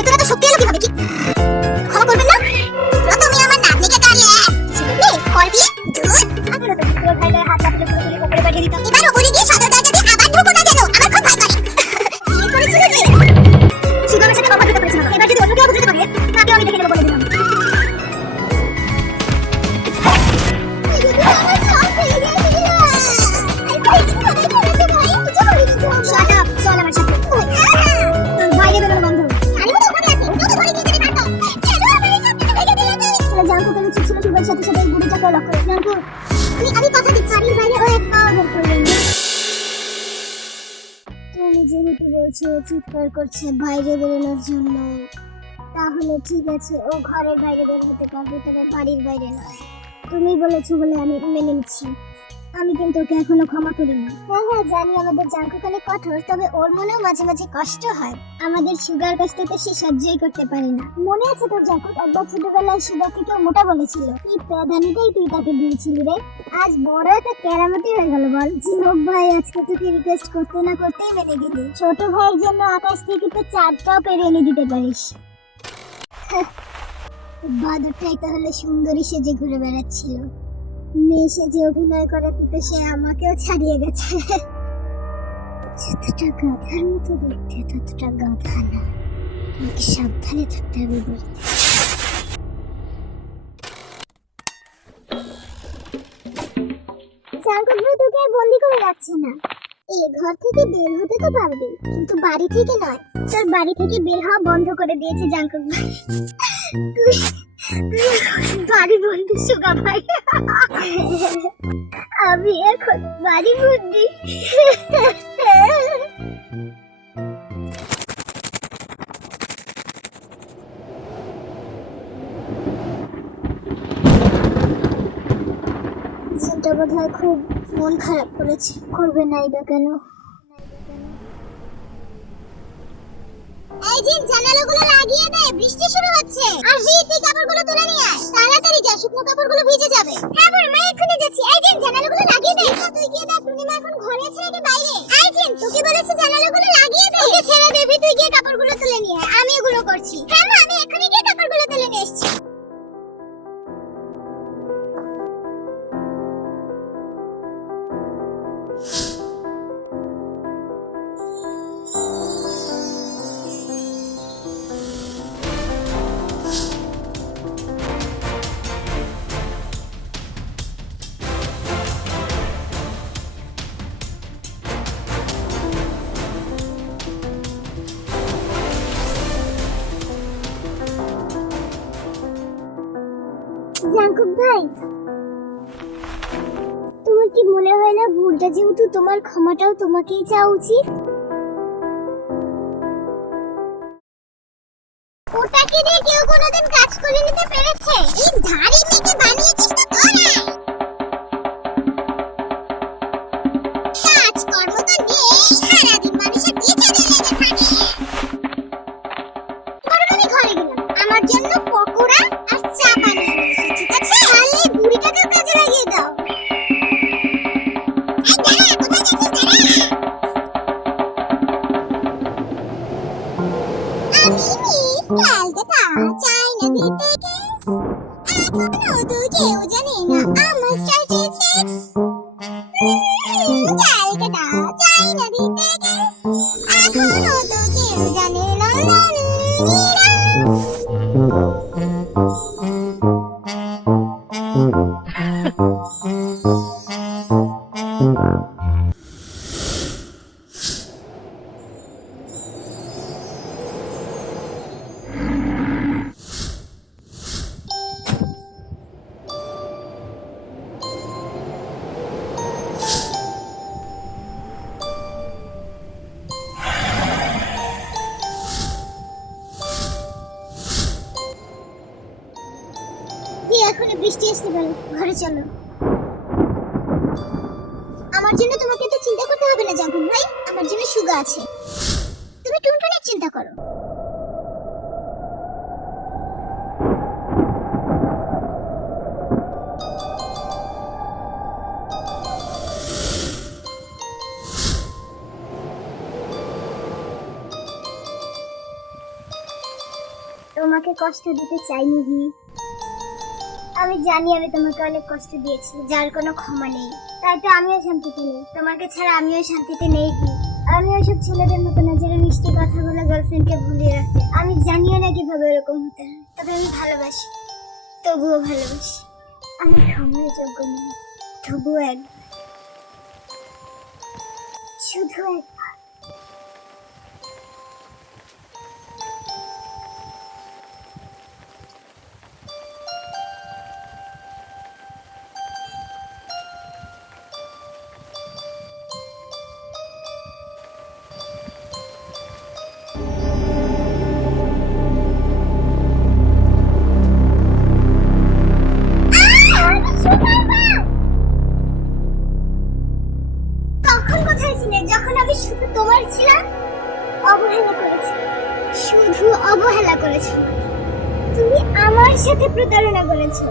ভেতরে তো শক্তি এলো কিভাবে? কি ক্ষমা করবেন না? তুমি আমার নাতনিকে কাটলে করবি দুধ আমার তো পুরো ভাই গায়ে হাত রাখলে পুরো উপরে পাঠিয়ে দিতাম। এবার উপরে গিয়ে সদর দরজা দিয়ে আবার ঢুকো না যেন, আমার খুব ভয় করে। কি করেছিল যে সুগমের সাথে কথা বলতে পেরেছিলাম, এবার যদি অন্য কেউ বুঝতে পারে তাকে আমি দেখে নেব বলে দিলাম। তুমি যেহেতু বলছো চিৎকার করছে বাইরে বেরোনোর জন্য, তাহলে ঠিক আছে, ও ঘরের বাইরে বের হতে পারবে, তবে বাড়ির বাইরে নয়। তুমি বলেছো বলে আমি মেনে নিচ্ছি। আমি কিন্তু ওকে এখনো ক্ষমা করি না। হ্যাঁ হ্যাঁ জানি আমাদের জাঙ্কুক অনেক কঠোর, তবে ওর মনেও মাঝে মাঝে কষ্ট হয়। আমাদের সুগার কষ্ট তো সে সহ্যই করতে পারে না। মনে আছে তোর জাঙ্কুক একবার ছোটবেলায় সুগারকে কেউ মোটা বলেছিল, এই প্রাধানিটাই তুই তাকে দিয়েছিলি রে। আজ বড় একটা কেরামতি হয়ে গেল বল। জি হোক ভাই, আজকে তোকে রিকোয়েস্ট করতে না করতেই মেনে গেলি। ছোট ভাইয়ের জন্য আকাশ থেকে তো চাঁদটাও পেরে এনে দিতে পারিস। বাদরটাই তাহলে সুন্দরী সেজে ঘুরে বেড়াচ্ছিল। মেয়ে সেজে অভিনয় করাতে তো সে আমাকেও ছাড়িয়ে গেছে। যতটা গাধার মতো দেখতে ততটা গাধা না, তোমাকে সাবধানে থাকতে হবে বলতে। জাঙ্কুক ভাই তোকে আর বন্দি করে রাখছে না, এই ঘর থেকে বের হতে তো পারবি, কিন্তু বাড়ি থেকে নয়। তোর বাড়ি থেকে বের হওয়া বন্ধ করে দিয়েছে জাঙ্কুক ভাই। বাড়ি বন্ধু সুগা ভাই, আমি এখন বাড়ি বন্দি। জিনটা বোধহয় খুব মন খারাপ করেছে, করবে নাই বা কেন? এই জিন জানালাগুলো লাগিয়ে দে, বৃষ্টি শুরু হচ্ছে। আর তুই কাপড়গুলো তুলে নিয়ে আয়, তাড়াতাড়ি যা, শুকনো কাপড়গুলো ভিজে যাবে। হ্যাঁ বড় মা, এক্ষুনি যাচ্ছি। এই জিন জানালাগুলো লাগিয়ে দে। তুই গিয়ে দেখ পূর্ণিমা এখন ঘরে আছে নাকি বাইরে। এই জিন তোকে বলেছি জানালাগুলো লাগিয়ে দে। ওকে ছেড়ে দেবি, তুই গিয়ে কাপড়গুলো তুলে নিয়ে আয়, আমি এগুলো করছি। হ্যাঁ মা, আমি এক্ষুনি গিয়ে কাপড়গুলো তুলে নিয়ে আসছি। জাঙ্কুক ভাই, তোমার কি মনে হয় না ভুলটা যেহেতু তোমার, ক্ষমাটাও তোমাকেই চাওয়া উচিত? ওটাকে দিয়ে কেউ কোনোদিন কাজ করে নিতে পেরেছে? এই ধাড়ি মেয়েকে বানিয়েছিস তো তোরা। কাজকর্ম তো নেই, সারাদিন মানুষের পেছনে লেগে থাকে। বরং আমি ঘরে গেলাম, আমার জন্য পকোড়া আর চা বানিয়ে নিয়ে এসেছি, ঠিক আছে? তাহলে বুড়িটাকেও কাজে লাগিয়ে দাও। এই দাঁড়া, কোথায় যাচ্ছিস? দাঁড়া। আমি মিস ক্যালকাটা, চাইনা দিতে কেস, এখনো তো কেউ জানে না আমার স্ট্যাটিস্টিক্স। ক্যালকাটা, চাইনা দিতে কেস, এখনো তো কেউ জানে না। এখনই বৃষ্টি আসতে পারে, ঘরে চলো। আমার জন্য তোমাকে তো চিন্তা করতে হবে না জাঙ্কুক ভাই, আমার জন্য সুগা আছে। তুমি টুনটুনির চিন্তা করো। তোমাকে কষ্ট দিতে চাইনি ভি। আমি জানি আমি তোমাকে অনেক কষ্ট দিয়েছি, যার কোনো ক্ষমা নেই। তাই তো আমিও শান্তিতে নেই, তোমাকে ছাড়া আমিও শান্তিতে নেই ভি। আমি ওইসব ছেলেদের মতো না যারা মিষ্টি কথা বলে গার্লফ্রেন্ডকে ভুলিয়ে রাখে। আমি জানিও না কিভাবে এরকম হতে হয়, তবে আমি ভালোবাসি, তবুও ভালোবাসি। আমি ক্ষমার যোগ্য নই, তবুও একবার, শুধু একবার। তখন কোথায় ছিলে যখন আমি শুধু তোমার ছিলাম? অবহেলা করেছি, শুধু অবহেলা করেছি। তুমি আমার সাথে প্রতারণা করেছো,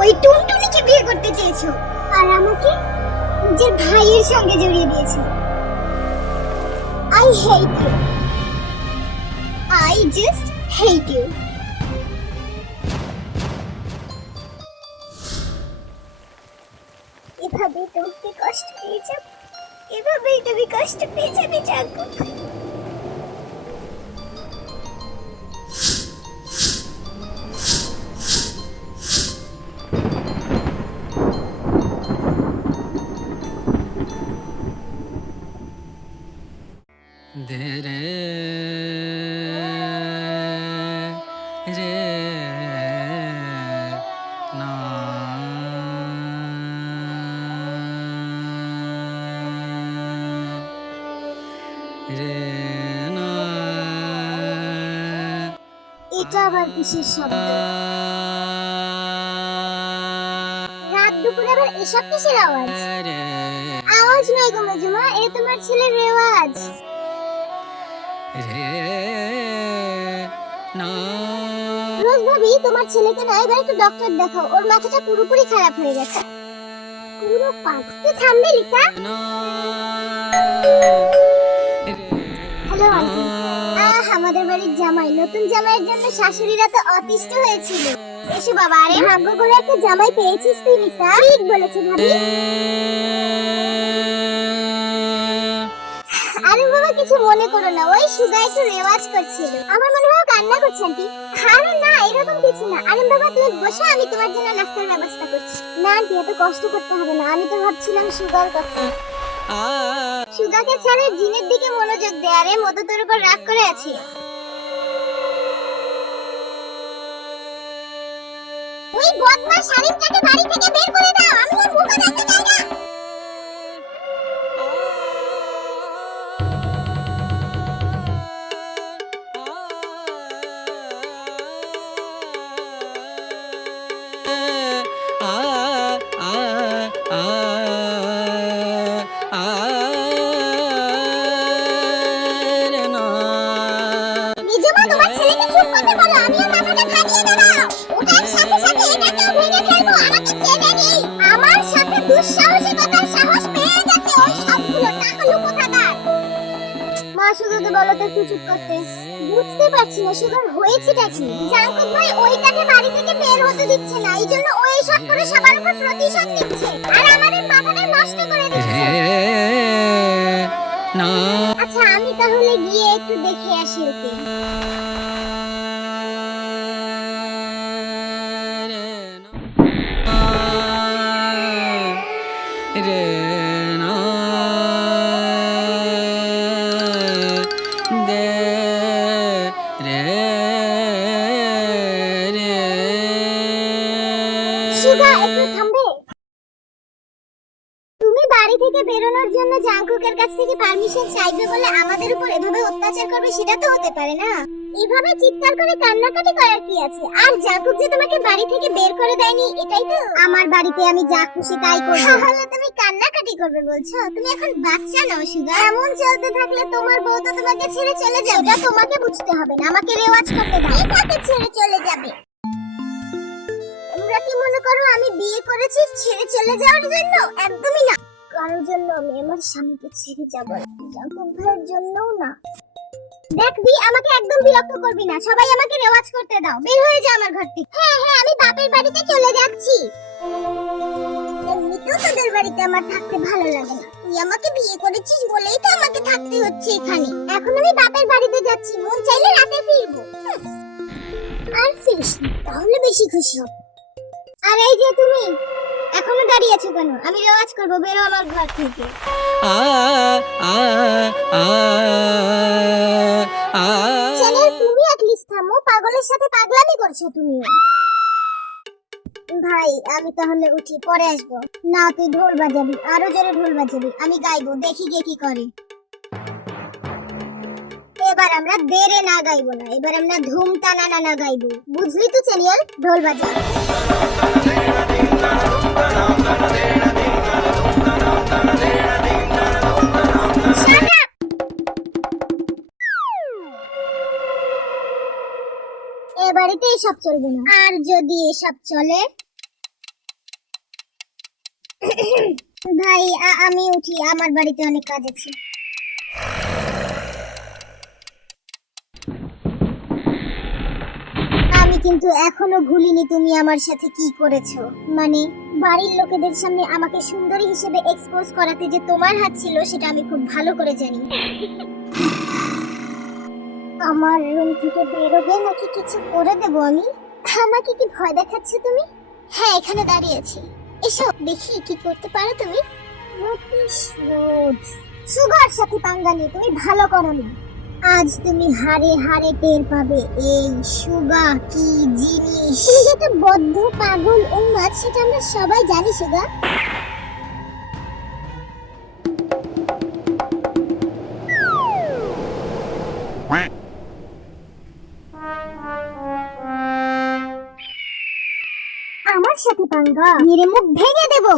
ওই টুনটুনিকে বিয়ে করতে চেয়েছো, আর আমাকে নিজের ভাইয়ের সঙ্গে জড়িয়ে দিয়েছো। I hate you, I just hate you. এভাবেই তোমাকে কষ্ট দিয়ে যাব, এভাবেই তুমি কষ্ট পেয়ে যাবে জাগো। ধে রে রে না রে না। এটা আবার কিসের শব্দ? রাত দুপুরে আবার এসব কিসের আওয়াজ? আওয়াজ নয় গো মেজমা, এ তোমার ছেলের রেওয়াজ। রোজ ভাবি তোমার ছেলেকে না এবার একটু ডক্টর দেখাও, ওর মাথাটা পুরোপুরি খারাপ হয়ে গেছে। পুরো পাঁচ। তুই থামবি লিসা? Hello aunty. আমাদের বাড়ির জামাই, নতুন জামাইয়ের জন্য শাশুড়িরা তো অতিষ্ঠ হয়েছিল। এসো বাবা, আরে ভাগ্য করে একটা জামাই পেয়েছিস তুই লিসা। ঠিক বলেছে ভাবি। আরে বাবা কিছু মনে করো না, ওই সুগা একটু রেওয়াজ করছিল। আমার মনে হয় কান্না করছে আন্টি। আরে না এরকম কিছু না। আরে বাবা তুমি বসো, আমি তোমার জন্য নাস্তার ব্যবস্থা করছি। না আন্টি এত কষ্ট করতে হবে না, আমি তো ভাবছিলাম সুগার কথা। সুগাকে ছাড়া জিনের দিকে মনোযোগ দে। আরে মধু তোর উপর রাগ করে আছে। ওই বদমাশ শারিমটাকে বাড়ি থেকে বের করে দাও, আমি ওর মুখ দেখতে চাই না। নিজমা তোমার ছেলেকে চুপ করতে বলো, আমি ওর মাথাটা ফাটিয়ে দেব। ওটার সাথে সাথে এটাকেও ভেঙে ফেলবো, আমাকে চেনে নেই। আমার সাথে দুঃসাহসিকতার সাহস পেয়ে গেছে ওই সবগুলো টাকলু কোথাকার। মা শুধুকে বলো তো একটু চুপ করতে। বুঝতে পারছি না সুগার হয়েছেটা কি। জাঙ্কুক ভাই ওইটাকে বাড়ি থেকে বের হতে দিচ্ছে না, এই জন্য ওই সব করে সবার উপর প্রতিশোধ নিচ্ছে আর আমাদের মাথাটা নষ্ট করে দিচ্ছে। আচ্ছা আমি তাহলে গিয়ে একটু দেখে আসি ওকে। রে না দে রে রে। সুগা একটু থামবে? তুমি বাড়ি থেকে বেরোনোর জন্য জাঙ্কুকের কাছ থেকে পারমিশন চাইবে বলে আমাদের উপর এভাবে অত্যাচার করবে সেটা তো হতে পারে না। এভাবে চিৎকার করে কান্নাকাটি করার কি আছে? আর জাঙ্কুক যে তোমাকে বাড়ি থেকে বের করে দেয়নি এটাই তো। আমার বাড়িতে আমি যা খুশি তাই করব। তাহলে তুমি কান্নাকাটি করবে বলছো? তুমি এখন বাচ্চা নও সুগা। এমন চলতে থাকলে তোমার বউ তো তোমাকে ছেড়ে চলে যাবে। সেটা তোমাকে বুঝতে হবে না, আমাকে রেওয়াজ করতে দাও। এটাকে ছেড়ে চলে যাবে? তোমরা কি মনে করো আমি বিয়ে করেছি ছেড়ে চলে যাওয়ার জন্য? একদমই না। কারোর জন্য আমি আমার স্বামীকে ছেড়ে যাব না, জাঙ্কুক ভাইয়ের জন্যও না। দেখবি আমাকে একদম বিরক্ত করবি না, সবাই আমাকে রেওয়াজ করতে দাও, বের হয়ে যা আমার ঘর থেকে। হ্যাঁ হ্যাঁ, আমি বাপের বাড়িতে চলে যাচ্ছি। এমনিতেও তোদের বাড়িতে আমার থাকতে ভালো লাগে না, তুই আমাকে বিয়ে করেছিস বলেই তো আমাকে থাকতে হচ্ছে এখানে। এখন আমি বাপের বাড়িতে যাচ্ছি, মন চাইলে রাতে ফিরবো। আর ফিরিস না, তাহলে বেশি খুশি হব। আর এই যে তুমি এখনো দাঁড়িয়ে আছো কেন? আমি রেওয়াজ করবো, বেরো আমার ঘর থেকে। আ আ আ আ চ্যানেল তুমি অ্যাটলিস্ট থামো, পাগলের সাথে পাগলামি করছো তুমিও। ভাই আমি তাহলে উঠি, পরে আসবো। না তুই ঢোল বাজাবি, আরো জোরে ঢোল বাজাবি, আমি গাইবো, দেখি কে কি করে। এবার আমরা দেরে না গাইবো না, এবার আমরা ধুম টানা না গাইবো, বুঝলি তো চ্যানেল? ঢোল বাজা। Shut up! এ বাড়িতে এসব চলবে না, আর যদি এসব চলে ভাই আমি উঠি, আমার বাড়িতে অনেক কাজ আছে। আমি কিন্তু এখনো ভুলিনি তুমি আমার সাথে কি করেছো। মানে বাড়ির লোকেদের সামনে আমাকে সুন্দরী হিসেবে এক্সপোজ করাতে যে তোমার হাত ছিল সেটা আমি খুব ভালো করে জানি। আমার রুম থেকে বেরোবে নাকি কিছু করে দেবো আমি? আমাকে কি ভয় দেখাচ্ছে তুমি? হ্যাঁ এখানে দাঁড়িয়ে আছি, এসো দেখি কি করতে পারো তুমি। প্রতিশোধ। সুগার সাথে পাঙ্গা নিয়ে তুমি ভালো করোনি। আজ তুমি হারে হারে টের পাবে এই সুগা কি জিনিস। তুমি যে একটা বদ্ধ পাগল উন্মাদ সেটা আমরা সবাই জানি সুগা। আমার সাথে পাঙ্গা, মেরে মুখ ভেঙে দেবো।